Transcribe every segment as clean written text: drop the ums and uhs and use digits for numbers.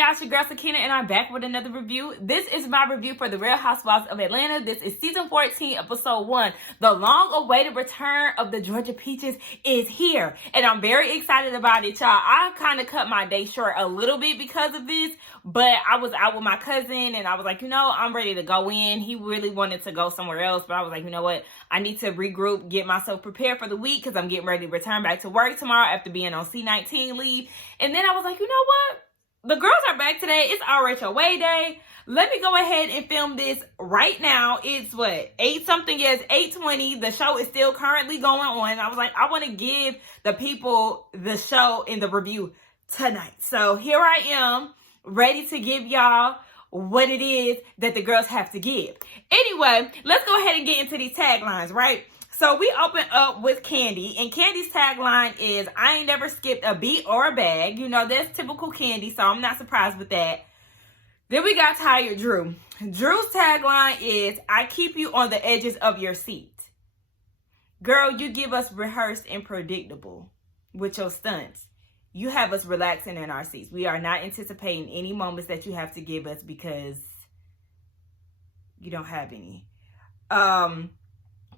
y'all? It's your girl Sakina and I'm back with another review. This is my review for the Real Housewives of Atlanta. This is season 14, episode 1. The long-awaited return of the Georgia Peaches is here. And I'm very excited about it, y'all. I kind of cut my day short a little bit because of this. But I was out with my cousin and I was like, I'm ready to go in. He really wanted to go somewhere else. But I was like, you know what? I need to regroup, get myself prepared for the week because I'm getting ready to return back to work tomorrow after being on C-19 leave. And then I was like, you know what? The girls are back today. It's RHOA day. Let me go ahead and film this right now. It's what? 8-something? Yes, 8:20. The show is still currently going on. I was like, I want to give the people the show in the review tonight. So here I am, ready to give y'all what it is that the girls have to give. Anyway, let's go ahead and get into these taglines, right? So we open up with Kandi, and Kandi's tagline is, I ain't never skipped a beat or a bag. That's typical Kandi, so I'm not surprised with that. Then we got Tired Drew. Drew's tagline is, I keep you on the edges of your seat. Girl, you give us rehearsed and predictable with your stunts. You have us relaxing in our seats. We are not anticipating any moments that you have to give us because you don't have any.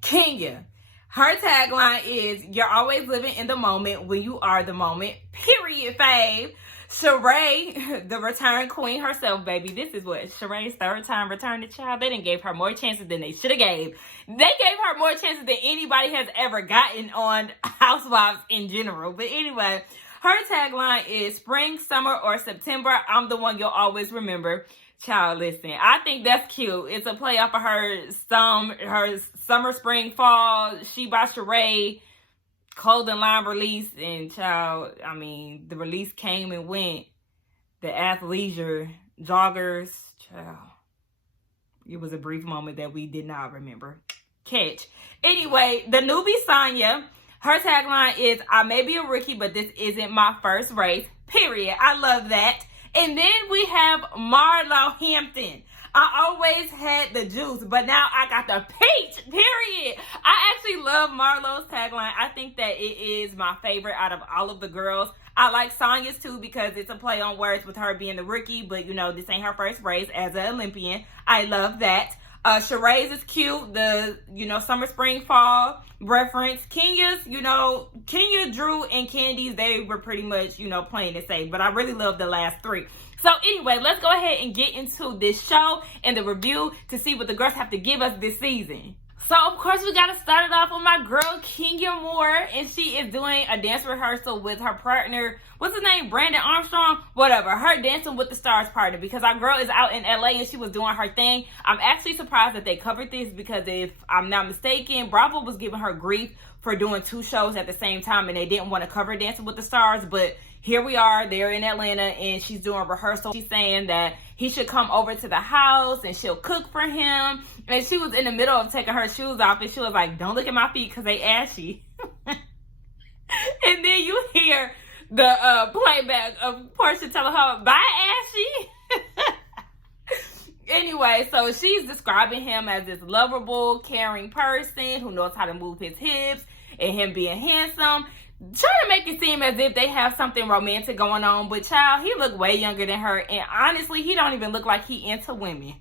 Kenya. Her tagline is, you're always living in the moment when you are the moment. Period, fave. Sheree, the return queen herself, baby. This is what? Sheree's third time returning child. They didn't give her more chances than they should have gave. They gave her more chances than anybody has ever gotten on Housewives in general. But anyway, her tagline is, spring, summer, or September, I'm the one you'll always remember. Child, listen, I think that's cute. It's a play off of her summer, spring, fall, She by Sheree clothing line release. And child, the release came and went. The athleisure joggers, child. It was a brief moment that we did not remember. Catch. Anyway, the newbie Sanya, her tagline is, I may be a rookie, but this isn't my first race. Period. I love that. And then we have Marlo Hampton. I always had the juice, but now I got the peach, period. I actually love Marlo's tagline. I think that it is my favorite out of all of the girls. I like Sanya's too because it's a play on words with her being the rookie, but this ain't her first race as an Olympian. I love that. Sheree's is cute. The, summer, spring, fall reference. Kenya's, Kenya, Drew, and Kandi's, they were pretty much, plain and safe. But I really love the last three. So anyway, let's go ahead and get into this show and the review to see what the girls have to give us this season. So, of course, we got to start it off with my girl, Kenya Moore. And she is doing a dance rehearsal with her partner. What's his name? Brandon Armstrong? Whatever. Her Dancing with the Stars partner. Because our girl is out in LA and she was doing her thing. I'm actually surprised that they covered this. Because if I'm not mistaken, Bravo was giving her grief for doing 2 shows at the same time. And they didn't want to cover Dancing with the Stars. But here we are, they're in Atlanta, and she's doing rehearsal. She's saying that he should come over to the house, and she'll cook for him. And she was in the middle of taking her shoes off, and she was like, don't look at my feet, because they ashy. And then you hear the playback of Portia telling her, bye, Ashy. Anyway, so she's describing him as this lovable, caring person who knows how to move his hips, and him being handsome. Trying to make it seem as if they have something romantic going on, but child, he looked way younger than her, and honestly, he don't even look like he into women.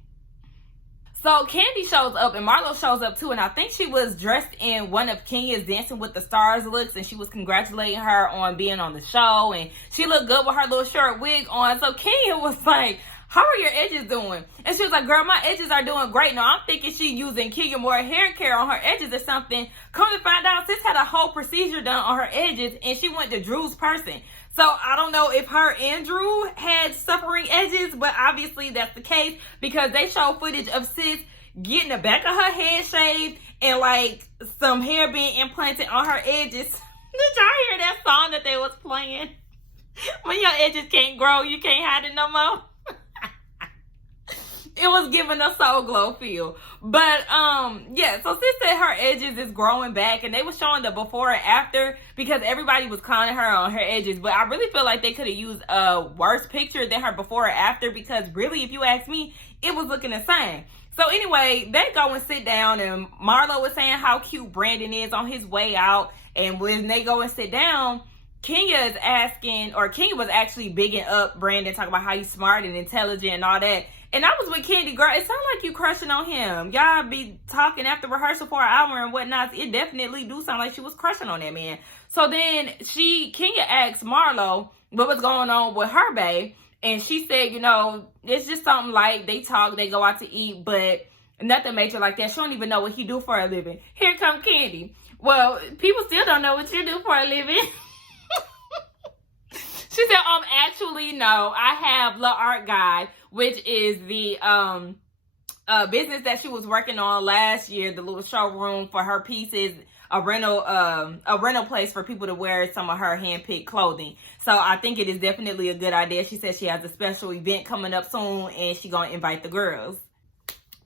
So Kandi shows up, and Marlo shows up too, and I think she was dressed in one of Kenya's Dancing with the Stars looks, and she was congratulating her on being on the show, and she looked good with her little short wig on. So Kenya was like, how are your edges doing? And she was like, girl, my edges are doing great. No, I'm thinking she using Kenya Moore hair care on her edges or something. Come to find out, sis had a whole procedure done on her edges, and she went to Drew's person. So I don't know if her and Drew had suffering edges, but obviously that's the case because they show footage of sis getting the back of her head shaved and like some hair being implanted on her edges. Did y'all hear that song that they was playing? When your edges can't grow, you can't hide it no more. It was giving a Soul Glow feel. But, yeah, so sis said her edges is growing back, and they were showing the before and after because everybody was clowning her on her edges. But I really feel like they could have used a worse picture than her before or after because really, if you ask me, it was looking the same. So anyway, they go and sit down, and Marlo was saying how cute Brandon is on his way out. And when they go and sit down, Kenya is asking, or Kenya was actually bigging up Brandon, talking about how he's smart and intelligent and all that. And I was with Candy, girl. It sounds like you crushing on him. Y'all be talking after rehearsal for an hour and whatnot. It definitely do sound like she was crushing on that man. So then Kenya asked Marlo what was going on with her bae. And she said, it's just something like they talk, they go out to eat, but nothing major like that. She don't even know what he do for a living. Here come Candy. Well, people still don't know what you do for a living. She said, actually, no, I have La Art Guide, which is the business that she was working on last year, the little showroom for her pieces, a rental place for people to wear some of her hand-picked clothing. So I think it is definitely a good idea. She said she has a special event coming up soon, and she's going to invite the girls.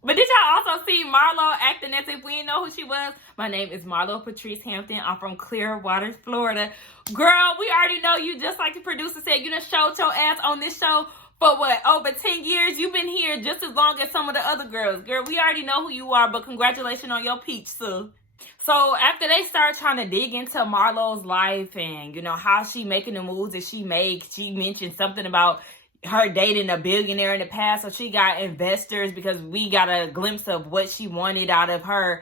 But did y'all also see Marlo acting as if we didn't know who she was? My name is Marlo Patrice Hampton. I'm from Clearwater, Florida. Girl, we already know you, just like the producer said. You done showed your ass on this show for what, over 10 years? You've been here just as long as some of the other girls. Girl, we already know who you are, but congratulations on your peach, Sue. So after they start trying to dig into Marlo's life and, how she making the moves that she makes, she mentioned something about her dating a billionaire in the past, so she got investors because we got a glimpse of what she wanted out of her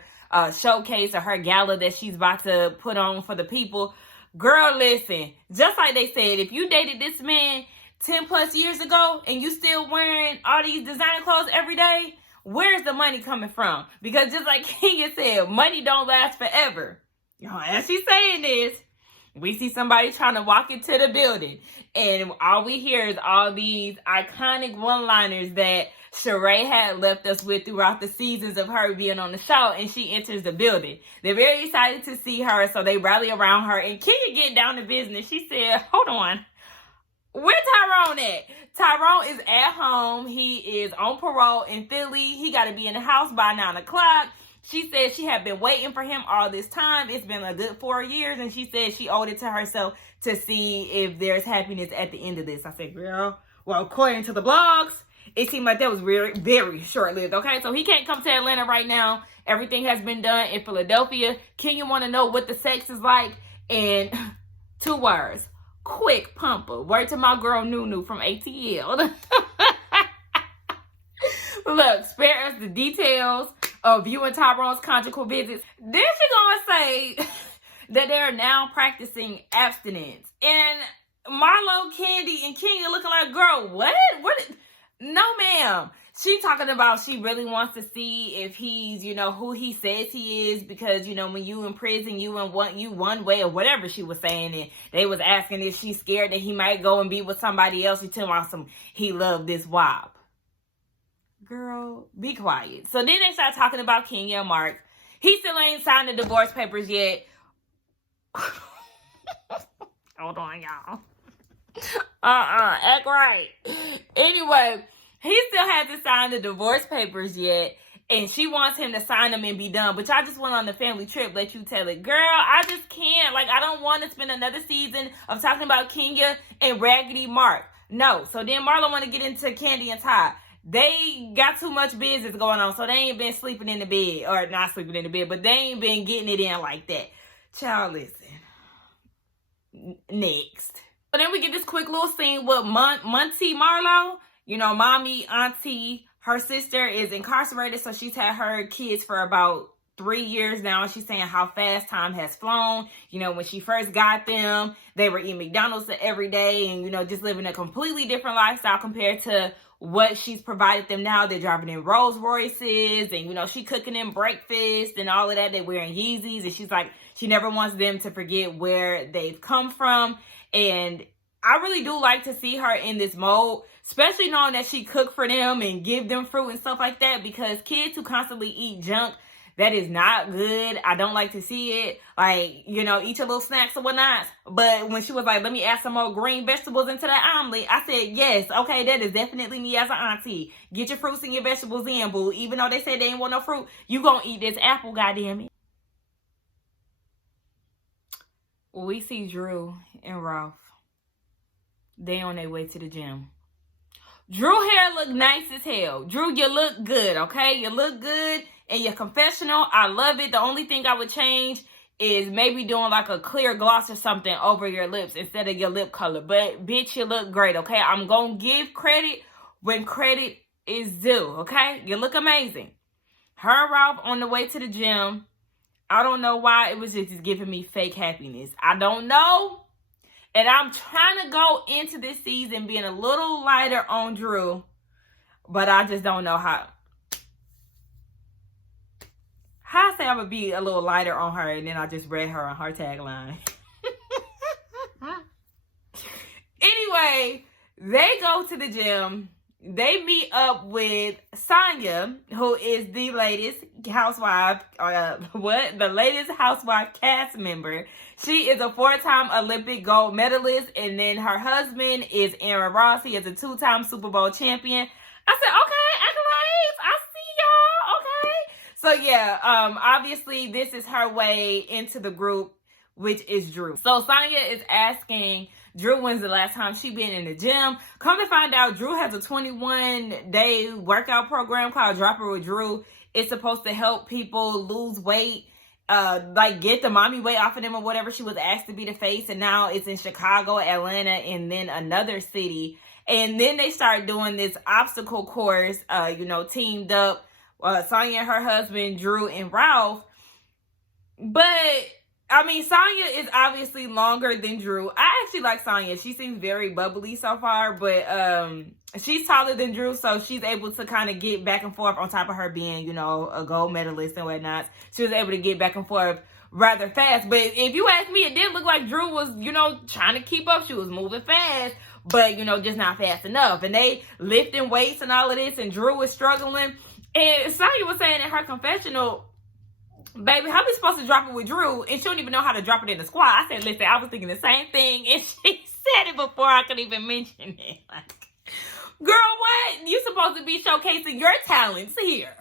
showcase or her gala that she's about to put on for the people. Girl, listen, just like they said, if you dated this man 10 plus years ago and you still wearing all these designer clothes every day, where's the money coming from? Because just like Kenya said, money don't last forever. As she's saying this, we see somebody trying to walk into the building, and all we hear is all these iconic one-liners that Sheree had left us with throughout the seasons of her being on the show, and she enters the building. They're very excited to see her, so they rally around her, and Kenya get down to business. She said, hold on, where Tyrone at? Tyrone is at home. He is on parole in Philly. He got to be in the house by 9 o'clock. She said she had been waiting for him all this time. It's been a good 4 years, and she said she owed it to herself to see if there's happiness at the end of this. I said, girl, well, according to the blogs, it seemed like that was very, very short-lived, okay? So he can't come to Atlanta right now. Everything has been done in Philadelphia. Kenya want to know what the sex is like, and 2 words, quick pumper. Word to my girl Nunu from ATL. Look, spare us the details of you and Tyrone's conjugal visits. Then she gonna say that they're now practicing abstinence. And Marlo, Candy, and Kenya looking like, girl, what? No, ma'am. She talking about she really wants to see if he's, who he says he is, because, when you in prison, you one way or whatever she was saying. And they was asking if she's scared that he might go and be with somebody else. She told me he loved this wop. Girl, be quiet. So then they start talking about Kenya and Mark. He still ain't signed the divorce papers yet. Hold on, y'all. Act right. Anyway, he still hasn't signed the divorce papers yet, and she wants him to sign them and be done. But y'all just went on the family trip, let you tell it. Girl, I just can't. I don't want to spend another season of talking about Kenya and Raggedy Mark. No. So then Marlo want to get into Candy and Ty. They got too much business going on, so they ain't been sleeping in the bed, or not sleeping in the bed, but they ain't been getting it in like that. Child, listen. Next. So then we get this quick little scene with Monty Marlo. Mommy, auntie, her sister is incarcerated, so she's had her kids for about 3 years now. She's saying how fast time has flown. When she first got them, they were eating McDonald's every day and, just living a completely different lifestyle compared to what she's provided them now. They're driving in Rolls Royces and, she cooking them breakfast and all of that. They're wearing Yeezys, and she's like, she never wants them to forget where they've come from. And I really do like to see her in this mode, especially knowing that she cook for them and give them fruit and stuff like that, because kids who constantly eat junk, that is not good. I don't like to see it. Eat your little snacks or whatnot. But when she was like, let me add some more green vegetables into that omelet, I said, yes, okay, that is definitely me as an auntie. Get your fruits and your vegetables in, boo. Even though they said they ain't want no fruit, you gonna eat this apple, goddammit. We see Drew and Ralph. They on their way to the gym. Drew hair look nice as hell. Drew, you look good, okay? You look good in your confessional. I love it. The only thing I would change is maybe doing like a clear gloss or something over your lips instead of your lip color. But bitch, you look great, okay? I'm gonna give credit when credit is due, okay? You look amazing. Her and Ralph on the way to the gym. I don't know why it was just giving me fake happiness. I don't know. And I'm trying to go into this season being a little lighter on Drew, but I just don't know how. I say I'm going to be a little lighter on her, and then I just read her on her tagline. Anyway, they go to the gym. They meet up with Sanya, who is the latest housewife, the latest housewife cast member. She is a 4-time Olympic gold medalist, and then her husband is Aaron Ross. He is a 2-time Super Bowl champion. I said, okay, accolades, I see y'all, okay. So yeah, obviously this is her way into the group, which is Drew. So Sanya is asking Drew when's the last time she been in the gym. Come to find out, Drew has a 21-day workout program called Drop It with Drew. It's supposed to help people lose weight, like get the mommy weight off of them or whatever. She was asked to be the face, and now it's in Chicago, Atlanta, and then another city. And then they start doing this obstacle course, teamed up, Sanya and her husband, Drew and Ralph. But I mean, Sanya is obviously longer than Drew. I actually like Sanya. She seems very bubbly so far, but she's taller than Drew, so she's able to kind of get back and forth on top of her being, a gold medalist and whatnot. She was able to get back and forth rather fast. But if you ask me, it did look like Drew was, trying to keep up. She was moving fast, but, just not fast enough. And they lifting weights and all of this, and Drew was struggling. And Sanya was saying in her confessional, baby, how we supposed to drop it with Drew? And she don't even know how to drop it in the squat. I said, listen, I was thinking the same thing. And she said it before I could even mention it. Like, girl, what? You supposed to be showcasing your talents here.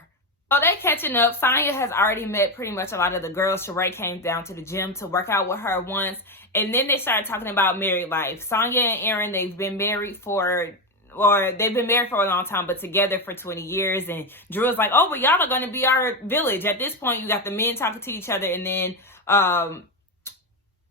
So they catching up. Sanya has already met pretty much a lot of the girls. Sheree came down to the gym to work out with her once. And then they started talking about married life. Sanya and Aaron, they've been married for a long time, but together for 20 years. And Drew was like, oh, well, y'all are going to be our village. At this point, you got the men talking to each other, and then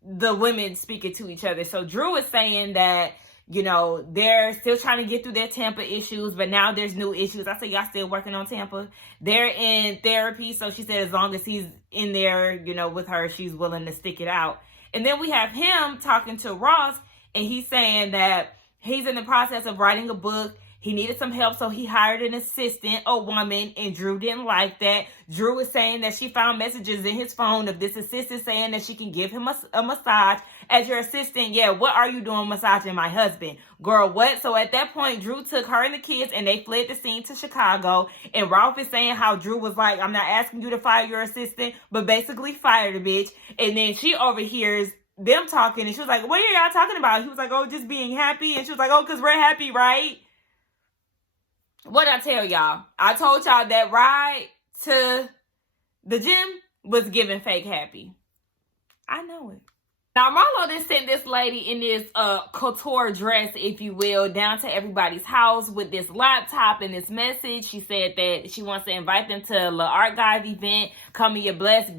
the women speaking to each other. So Drew is saying that, they're still trying to get through their Tampa issues, but now there's new issues. I said, y'all still working on Tampa? They're in therapy. So she said as long as he's in there, with her, she's willing to stick it out. And then we have him talking to Ross, and he's saying that he's in the process of writing a book. He needed some help, so he hired an assistant, a woman, and Drew didn't like that. Drew is saying that she found messages in his phone of this assistant saying that she can give him a massage. As your assistant, yeah, what are you doing massaging my husband? Girl, what? So at that point, Drew took her and the kids, and they fled the scene to Chicago. And Ralph is saying how Drew was like, I'm not asking you to fire your assistant, but basically fire the bitch. And then she overhears them talking, and she was like, what are y'all talking about? He was like, oh, just being happy. And she was like, oh, because we're happy, right? What did I tell y'all? I told y'all that ride to the gym was giving fake happy. I know it. Now, Marlo then sent this lady in this couture dress, if you will, down to everybody's house with this laptop and this message. She said that she wants to invite them to the Art Guys event. Come in your best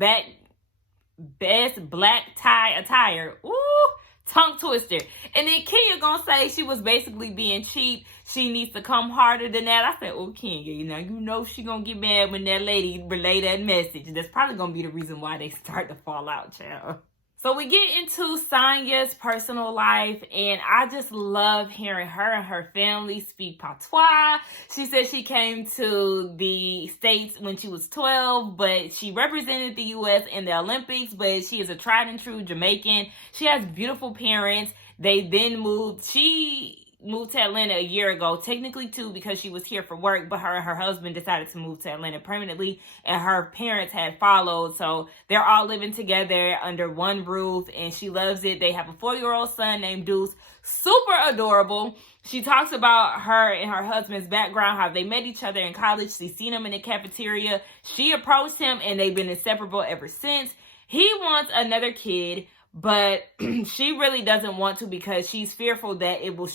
black tie attire. Ooh, tongue twister. And then Kenya gonna say she was basically being cheap. She needs to come harder than that. I said, oh, Kenya, you know she gonna get mad when that lady relay that message. That's probably gonna be the reason why they start to fall out, child. So we get into Sanya's personal life, and I just love hearing her and her family speak patois. She said she came to the States when she was 12, but she represented the U.S. in the Olympics, but she is a tried and true Jamaican. She has beautiful parents. They then moved. She moved to Atlanta a year ago, technically 2 because she was here for work, but her and her husband decided to move to Atlanta permanently, and her parents had followed. So they're all living together under one roof, and she loves it. They have a 4-year-old son named Deuce, super adorable. She talks about her and her husband's background, how they met each other in college. She's seen him in the cafeteria. She approached him, and they've been inseparable ever since. He wants another kid, but she really doesn't want to because she's fearful that it will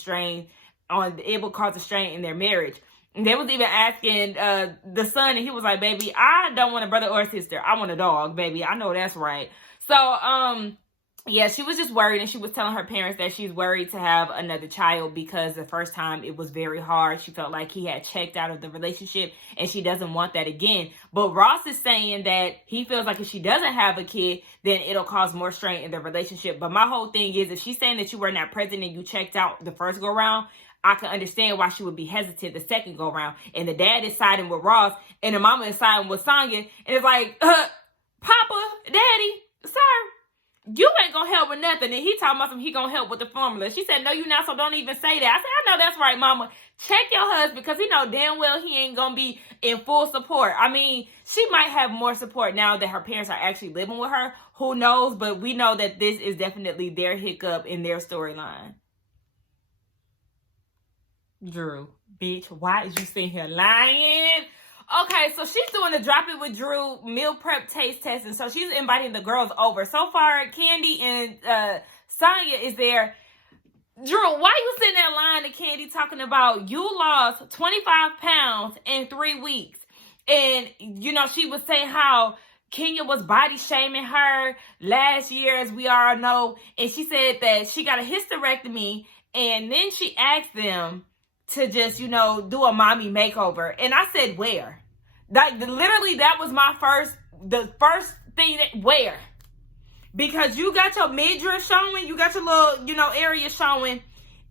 cause a strain in their marriage. And they was even asking the son, and he was like, baby, I don't want a brother or a sister. I want a dog, baby. I know that's right. So, yeah, she was just worried, and she was telling her parents that she's worried to have another child because the first time it was very hard. She felt like he had checked out of the relationship, and she doesn't want that again. But Ross is saying that he feels like if she doesn't have a kid, then it'll cause more strain in the relationship. But my whole thing is, if she's saying that you were not present and you checked out the first go round, I can understand why she would be hesitant the second go round. And the dad is siding with Ross, and the mama is siding with Sanya, and it's like, Papa, Daddy, sir, you ain't gonna help with nothing. And he talking about something, he gonna help with the formula. She said, no, you not, so don't even say that. I said, I know that's right, mama. Check your husband, because he know damn well he ain't gonna be in full support. I mean, she might have more support now that her parents are actually living with her. Who knows? But we know that this is definitely their hiccup in their storyline. Drew, bitch, why is you sitting here lying? Okay, so she's doing the Drop It with Drew meal prep taste test, and so she's inviting the girls over. So far, Candy and Sanya is there. Drew, why you sitting there lying to Candy talking about you lost 25 pounds in 3 weeks? And, you know, she was saying how Kenya was body shaming her last year, as we all know. And she said that she got a hysterectomy, and then she asked them to just, you know, do a mommy makeover. And I said, where? Literally, that was the first thing that, where? Because you got your midriff showing, you got your little, you know, area showing,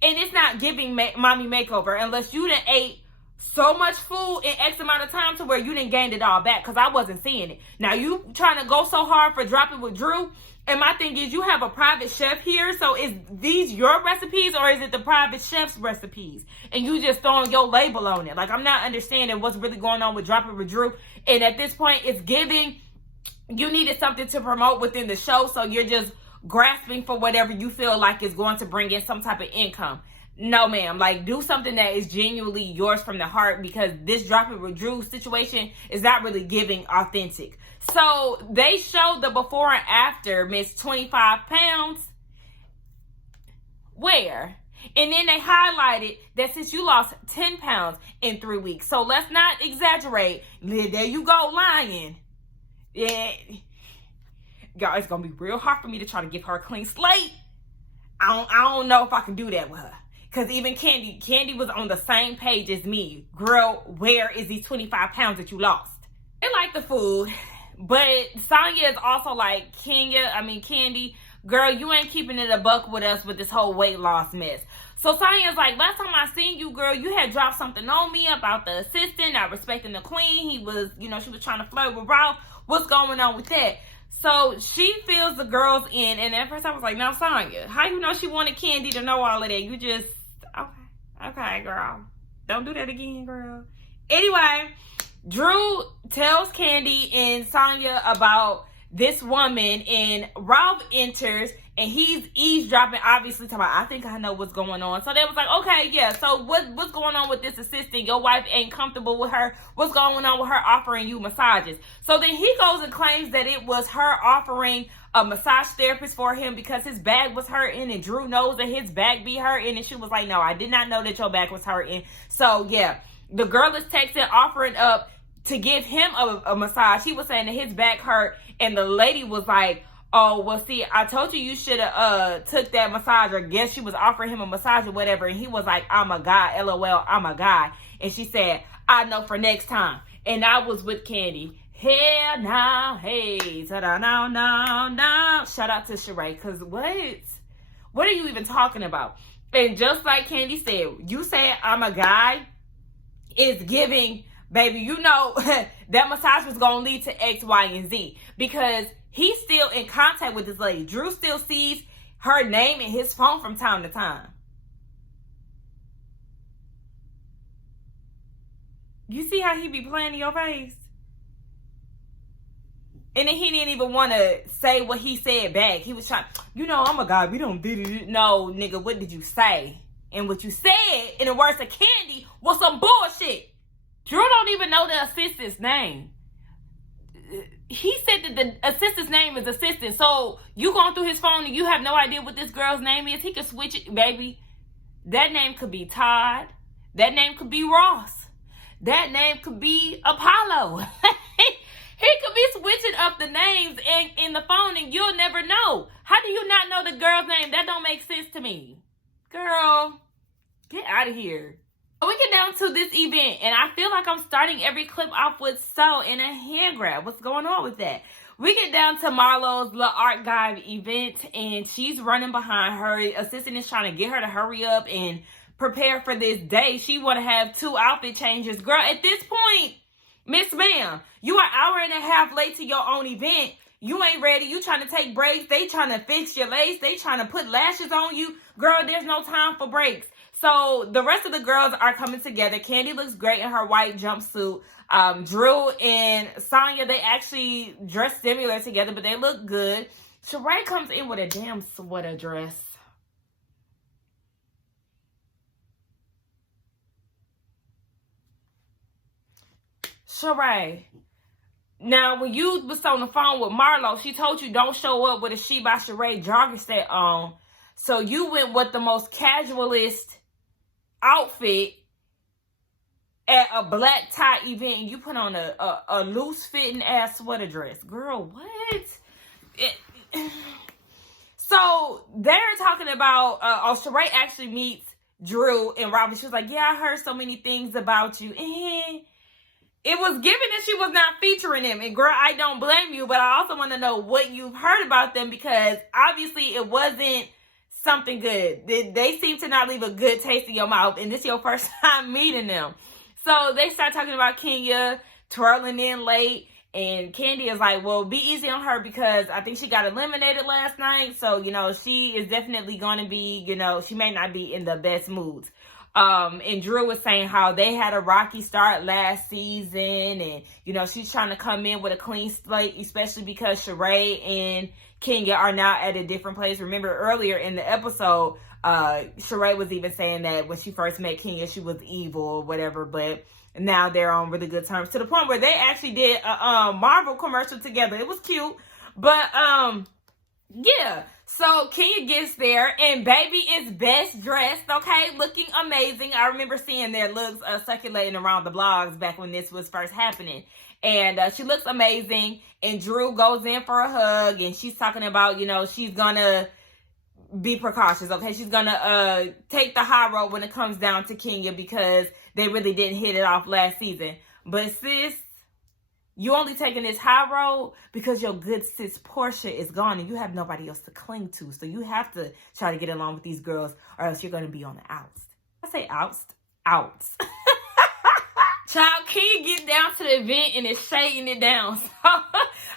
and it's not giving mommy makeover unless you done ate so much food in X amount of time to where you didn't gain it all back, because I wasn't seeing it. Now, you trying to go so hard for Drop It with Drew, and my thing is, you have a private chef here, so is these your recipes, or is it the private chef's recipes? And you just throwing your label on it. Like, I'm not understanding what's really going on with Drop It with Drew. And at this point, it's giving, you needed something to promote within the show, so you're just grasping for whatever you feel like is going to bring in some type of income. No, ma'am. Like, do something that is genuinely yours from the heart, because this Drop It with Drew situation is not really giving authentic. So they showed the before and after Miss 25 pounds. Where? And then they highlighted that since you lost 10 pounds in 3 weeks. So let's not exaggerate. There you go, lying. Yeah. Y'all, it's going to be real hard for me to try to give her a clean slate. I don't know if I can do that with her. Because even Candy was on the same page as me. Girl, where is these 25 pounds that you lost? They like the food. But Sanya is also like, Candy, girl, you ain't keeping it a buck with us with this whole weight loss mess. So Sanya's like, last time I seen you, girl, you had dropped something on me about the assistant, not respecting the queen. He was, you know, she was trying to flirt with Ralph. What's going on with that? So she fills the girls in, and at first I was like, now Sanya, how you know she wanted Candy to know all of that? You just, okay, girl. Don't do that again, girl. Anyway, Drew tells Candy and Sanya about this woman, and Ralph enters, and he's eavesdropping, obviously talking about, I think I know what's going on. So they was like, okay, yeah, so what's going on with this assistant? Your wife ain't comfortable with her. What's going on with her offering you massages? So then he goes and claims that it was her offering a massage therapist for him because his back was hurting, and Drew knows that his back be hurting, and she was like, no, I did not know that your back was hurting. So yeah, the girl is texting, offering up to give him a massage. He was saying that his back hurt, and the lady was like, oh, well, see, I told you should have took that massage, or guess she was offering him a massage or whatever, and he was like, I'm a guy, LOL, I'm a guy. And she said, I know for next time. And I was with Candy. Hell now, hey, ta-da, no. Shout out to Sheree, because what are you even talking about? And just like Candy said, you said I'm a guy is giving, baby, you know, that massage was going to lead to X, Y, and Z, because he's still in contact with this lady. Drew still sees her name in his phone from time to time. You see how he be playing in your face? And then he didn't even want to say what he said back. He was trying, you know, I'm a guy, we don't do it. No, nigga, what did you say? And what you said, in the words of Candy, was some bullshit. Drew don't even know the assistant's name. He said that the assistant's name is assistant. So you going through his phone and you have no idea what this girl's name is. He could switch it, baby. That name could be Todd. That name could be Ross. That name could be Apollo. He could be switching up the names in the phone and you'll never know. How do you not know the girl's name? That don't make sense to me. Girl, get out of here. We get down to this event, and I feel like I'm starting every clip off with so and a hand grab. What's going on with that? We get down to Marlo's little art guide event, and she's running behind her. Assistant is trying to get her to hurry up and prepare for this day. She want to have 2 outfit changes. Girl, at this point, Miss Ma'am, you are an hour and a half late to your own event. You ain't ready. You trying to take breaks. They trying to fix your lace. They trying to put lashes on you. Girl, there's no time for breaks. So the rest of the girls are coming together. Candy looks great in her white jumpsuit. Drew and Sanya, they actually dress similar together, but they look good. Sheree comes in with a damn sweater dress. Sheree. Now, when you was on the phone with Marlo, she told you don't show up with a She by Sheree jogger set on. So you went with the most casualist outfit at a black tie event, and you put on a loose fitting ass sweater dress. Girl, what? So they're talking about Sheree actually meets Drew and Robin. She was like, yeah, I heard so many things about you. It was given that she was not featuring him. And girl, I don't blame you, but I also want to know what you've heard about them, because obviously it wasn't something good. They seem to not leave a good taste in your mouth, and this is your first time meeting them. So they start talking about Kenya twirling in late, and Candy is like, well, be easy on her because I think she got eliminated last night. So, she is definitely going to be, she may not be in the best moods. And Drew was saying how they had a rocky start last season, and, she's trying to come in with a clean slate, especially because Sheree and Kenya are now at a different place. Remember earlier in the episode, Sheree was even saying that when she first met Kenya, she was evil or whatever, but now they're on really good terms, to the point where they actually did a Marvel commercial together. It was cute, but yeah. So Kenya gets there, and baby is best dressed, okay? Looking amazing. I remember seeing their looks circulating around the blogs back when this was first happening. And she looks amazing, and Drew goes in for a hug, and she's talking about, she's gonna be precautious, okay? She's gonna take the high road when it comes down to Kenya, because they really didn't hit it off last season. But sis, you only taking this high road because your good sis Portia is gone and you have nobody else to cling to. So you have to try to get along with these girls, or else you're going to be on the outs. I say outs. Child, Kenya gets down to the event and is shading it down. So,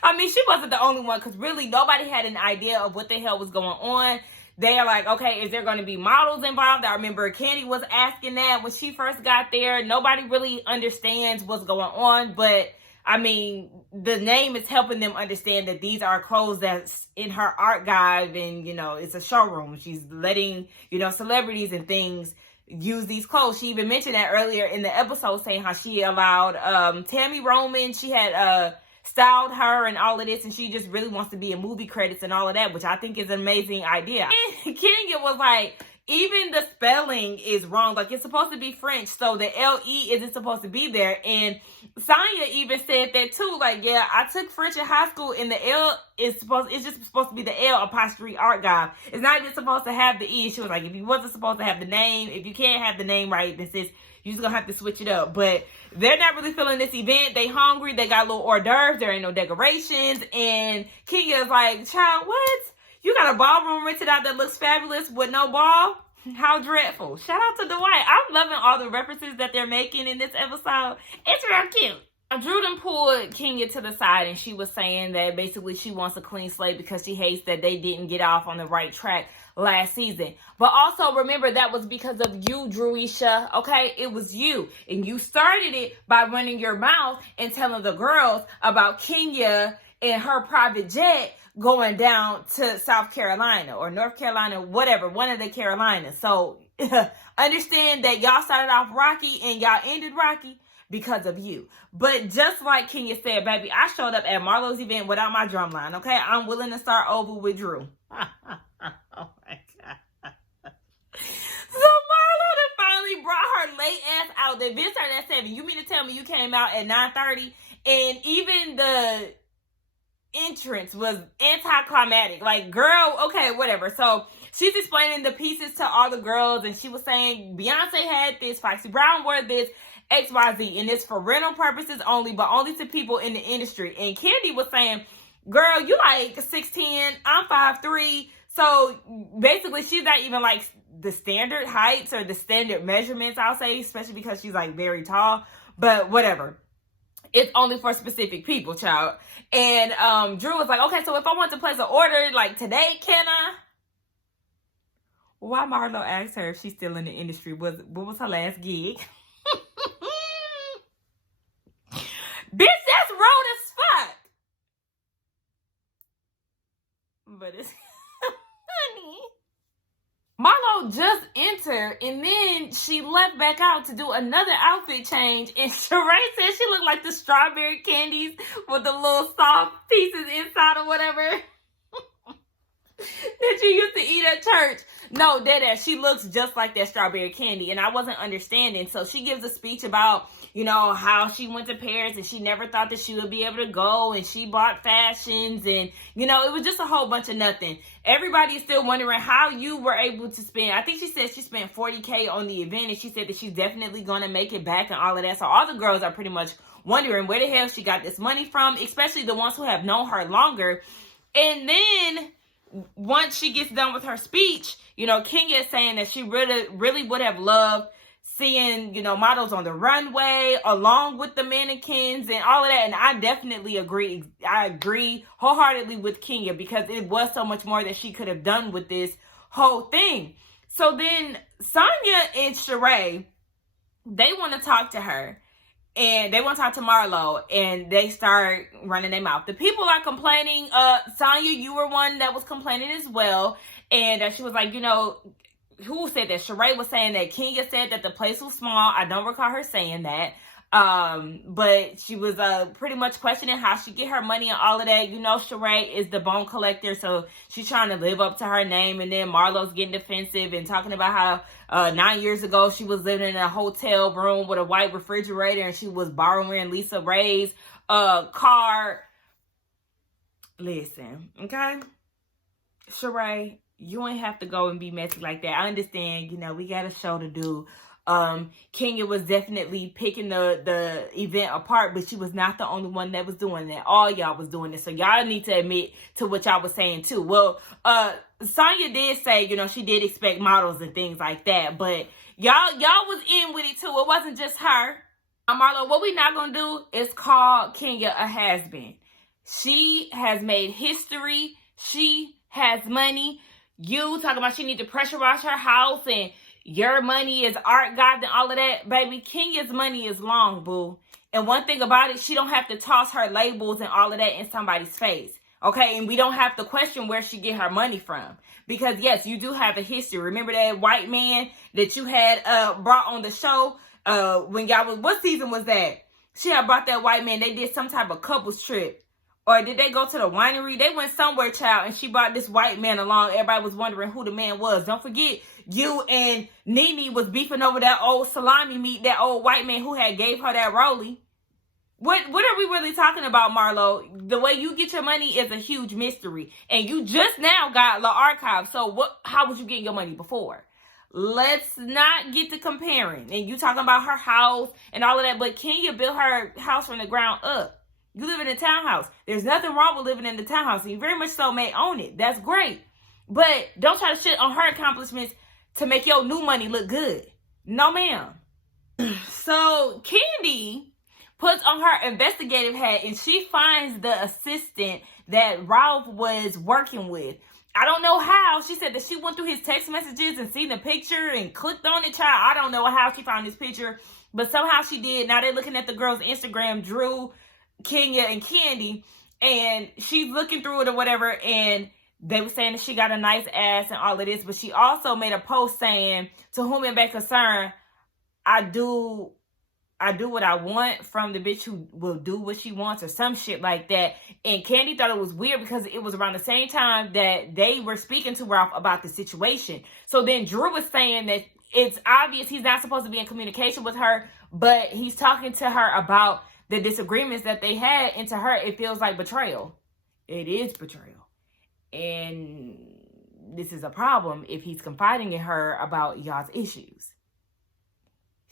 I mean, she wasn't the only one, because really nobody had an idea of what the hell was going on. They are like, okay, is there going to be models involved? I remember Candy was asking that when she first got there. Nobody really understands what's going on, but I mean, the name is helping them understand that these are clothes that's in her art guide, and, it's a showroom. She's letting, celebrities and things use these clothes. She even mentioned that earlier in the episode, saying how she allowed Tammy Roman, she had styled her and all of this, and she just really wants to be in movie credits and all of that, which I think is an amazing idea. And Kenya was like, even the spelling is wrong. Like, it's supposed to be French, so the L-E isn't supposed to be there. And Sanya even said that too. Like, yeah, I took French in high school, and the L it's just supposed to be the L apostrophe art guide. It's not even supposed to have the E. She was like, if you wasn't supposed to have the name, if you can't have the name right, then sis, you're just gonna have to switch it up. But they're not really feeling this event. They hungry. They got a little hors d'oeuvres. There ain't no decorations. And Kenya's like, child, what? You got a ballroom rented out that looks fabulous with no ball? How dreadful. Shout out to Dwight. I'm loving all the references that they're making in this episode. It's real cute. Drew done pulled Kenya to the side, and she was saying that basically she wants a clean slate because she hates that they didn't get off on the right track last season. But also remember, that was because of you, Drewisha. Okay, it was you. And you started it by running your mouth and telling the girls about Kenya and her private jet going down to South Carolina or North Carolina, whatever, one of the Carolinas. So understand that y'all started off rocky and y'all ended rocky because of you. But just like Kenya said, baby, I showed up at Marlo's event without my drum line, okay? I'm willing to start over with Drew. Oh my God. So Marlo finally brought her late ass out. They visited her at 7. You mean to tell me you came out at 9:30? And even the entrance was anticlimactic. Like, girl, okay, whatever. So she's explaining the pieces to all the girls, and she was saying Beyonce had this, Foxy Brown wore this, XYZ, and it's for rental purposes only, but only to people in the industry. And Candy was saying, girl, you like 6'10", I'm 5'3". So basically she's not even like the standard heights or the standard measurements, I'll say, especially because she's like very tall, but whatever. It's only for specific people, child. And Drew was like, okay, so if I want to place an order like today, can I? Why Marlo asked her if she's still in the industry, what was her last gig? Bitch, that's rude as fuck. But it's honey. Marlo just entered, and then she left back out to do another outfit change, and Sheree said she looked like the strawberry candies with the little soft pieces inside or whatever that you used to eat at church. No, deadass, she looks just like that strawberry candy, and I wasn't understanding. So she gives a speech about, you know, how she went to Paris and she never thought that she would be able to go, and she bought fashions, and, you know, it was just a whole bunch of nothing. Everybody is still wondering how you were able to spend, I think she said she spent $40K on the event, and she said that she's definitely going to make it back and all of that. So all the girls are pretty much wondering where the hell she got this money from, especially the ones who have known her longer. And then once she gets done with her speech, you know, Kenya is saying that she really would have loved seeing, you know, models on the runway along with the mannequins and all of that. And I definitely agree. I agree wholeheartedly with Kenya, because it was so much more that she could have done with this whole thing. So then Sanya and Sheree, they want to talk to her. And they want to talk to Marlo, and they start running their mouth. The people are complaining. Sanya, you were one that was complaining as well. And she was like, you know, who said that? Sheree was saying that Kenya said that the place was small. I don't recall her saying that. But she was pretty much questioning how she get her money and all of that. You know, Sheree is the bone collector, so she's trying to live up to her name. And then Marlo's getting defensive and talking about how 9 years ago she was living in a hotel room with a white refrigerator, and she was borrowing Lisa Ray's car. Listen, okay? Sheree, you ain't have to go and be messy like that. I understand, you know, we got a show to do. Kenya was definitely picking the event apart, but she was not the only one that was doing that. All y'all was doing this. So y'all need to admit to what y'all was saying too. Well, Sanya did say, you know, she did expect models and things like that, but y'all was in with it too. It wasn't just her. Marlo, what we not gonna do is call Kenya a has-been. She has made history. She has money. You talking about she need to pressure wash her house and your money is art god and all of that. Baby, Kenya's money is long, boo. And one thing about it, she don't have to toss her labels and all of that in somebody's face. Okay, and we don't have to question where she get her money from. Because yes, you do have a history. Remember that white man that you had brought on the show when y'all was, what season was that? She had brought that white man. They did some type of couples trip. Or did they go to the winery? They went somewhere, child, and she brought this white man along. Everybody was wondering who the man was. Don't forget, you and Nene was beefing over that old salami meat, that old white man who had gave her that rollie. What are we really talking about, Marlo? The way you get your money is a huge mystery. And you just now got the archive. So how was you getting your money before? Let's not get to comparing. And you talking about her house and all of that. But Kenya built her house from the ground up. You live in a townhouse. There's nothing wrong with living in the townhouse. And you very much so may own it. That's great. But don't try to shit on her accomplishments to make your new money look good. No, ma'am. So Candy puts on her investigative hat, and she finds the assistant that Ralph was working with. I don't know how. She said that she went through his text messages and seen the picture and clicked on it, child. I don't know how she found this picture, but somehow she did. Now they're looking at the girl's Instagram, Drew, Kenya, and Candy, and she's looking through it or whatever, and they were saying that she got a nice ass and all of this, but she also made a post saying, to whom it may concern, I do what I want from the bitch who will do what she wants, or some shit like that. And Candy thought it was weird because it was around the same time that they were speaking to Ralph about the situation. So then Drew was saying that it's obvious he's not supposed to be in communication with her, but he's talking to her about the disagreements that they had, and to her, it feels like betrayal. It is betrayal. And this is a problem if he's confiding in her about y'all's issues.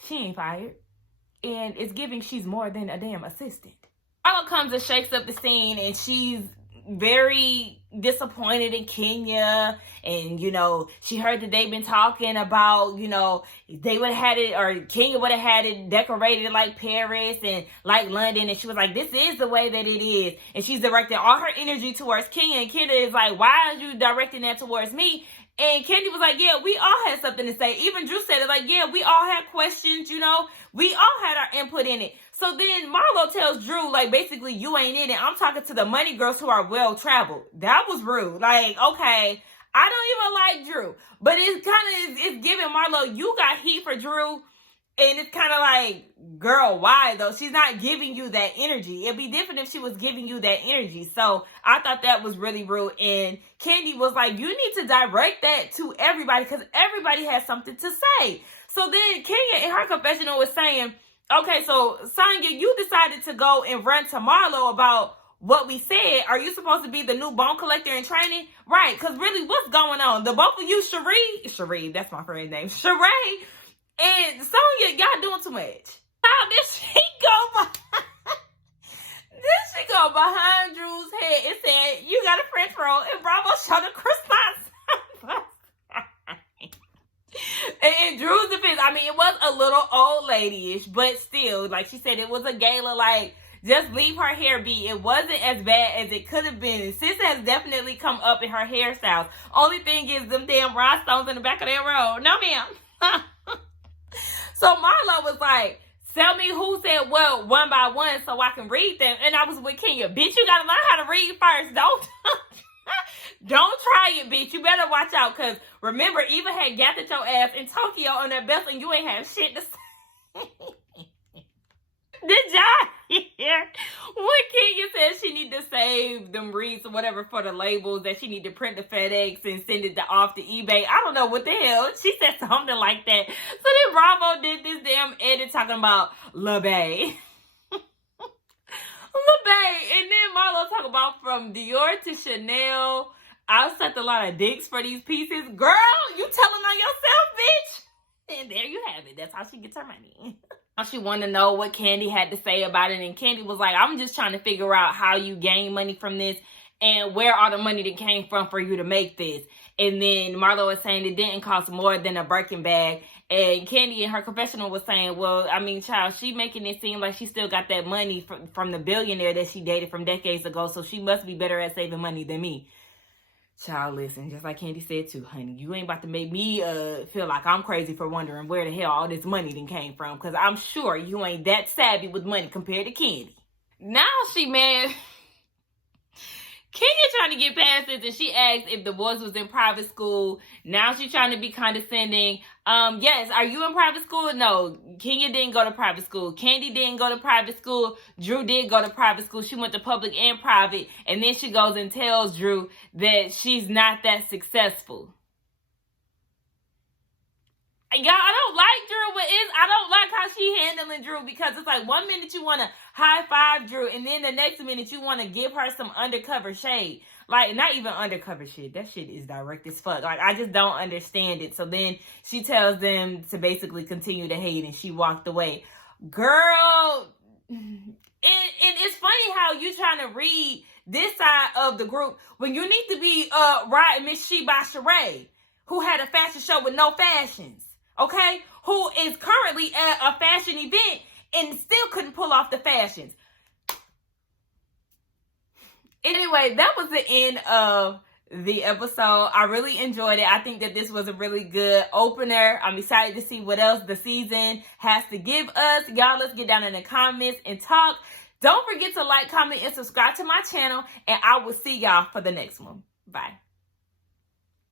She ain't fired. And it's giving she's more than a damn assistant. Marlo comes and shakes up the scene, and she's very disappointed in Kenya. And, you know, she heard that they've been talking about, you know, they would have had it, or Kenya would have had it decorated like Paris and like London. And she was like, this is the way that it is. And she's directing all her energy towards Kenya. And Kenya is like, why are you directing that towards me? And Kendi was like, yeah, we all had something to say. Even Drew said it, like, yeah, we all had questions, you know. We all had our input in it. So then Marlo tells Drew, like, basically, you ain't in it. I'm talking to the money girls who are well-traveled. That was rude. Like, okay, I don't even like Drew. But it's kind of, it's giving Marlo, you got heat for Drew. And it's kind of like, girl, why though? She's not giving you that energy. It'd be different if she was giving you that energy. So I thought that was really rude. And Kendi was like, you need to direct that to everybody because everybody has something to say. So then Kenya in her confessional was saying, okay, so Sanya, you decided to go and run to Marlo about what we said. Are you supposed to be the new bone collector in training? Right, because really, what's going on? The both of you, Sheree, that's my friend's name, Sheree, and Sanya, y'all doing too much. How did she go behind Drew's head and said, you got a French roll, and Bravo showed the croissants. And Drew's defense, I mean, it was a little old lady-ish, but still, like she said, it was a gala, like, just leave her hair be. It wasn't as bad as it could have been. Sis has definitely come up in her hairstyles. Only thing is them damn rhinestones in the back of that robe. No, ma'am. So Marlo was like, tell me who said what one by one so I can read them. And I was with Kenya. Bitch, you gotta learn how to read first. Don't try it, bitch. You better watch out. Because remember, Eva had gathered your ass in Tokyo on that belt and you ain't have shit to say. Did y'all hear when Kenya said she need to save them reads or whatever for the labels, that she need to print the FedEx and send it off to eBay? I don't know what the hell. She said something like that. So then Bravo did this damn edit talking about La Bay. La Bay. And then Marlo talk about from Dior to Chanel. I sucked a lot of dicks for these pieces. Girl, you telling on yourself, bitch. And there you have it. That's how she gets her money. She wanted to know what Kendi had to say about it, and Kendi was like, I'm just trying to figure out how you gain money from this and where all the money that came from for you to make this. And then Marlo was saying it didn't cost more than a Birkin bag. And Kendi in her confessional was saying, well, I mean, child, she making it seem like she still got that money from the billionaire that she dated from decades ago, so she must be better at saving money than me. Child, listen, just like Kendi said too, honey, you ain't about to make me feel like I'm crazy for wondering where the hell all this money then came from, because I'm sure you ain't that savvy with money compared to Kendi. Now she mad. Kenya trying to get past this, and she asked if the boys was in private school. Now she's trying to be condescending. Yes, are you in private school? No, Kenya didn't go to private school. Kendi didn't go to private school. Drew did go to private school. She went to public and private. And then she goes and tells Drew that she's not that successful. Y'all, I don't like Drew, but I don't like how she handling Drew, because it's like 1 minute you want to high five Drew, and then the next minute you want to give her some undercover shade. Like, not even undercover shit. That shit is direct as fuck. Like, I just don't understand it. So then she tells them to basically continue to hate, and she walked away. Girl, and it's funny how you trying to read this side of the group when you need to be riding Miss She by Sheree, who had a fashion show with no fashions. Okay, who is currently at a fashion event and still couldn't pull off the fashions. Anyway, that was the end of the episode. I really enjoyed it. I think that this was a really good opener. I'm excited to see what else the season has to give us. Y'all, let's get down in the comments and talk. Don't forget to like, comment, and subscribe to my channel. And I will see y'all for the next one. Bye.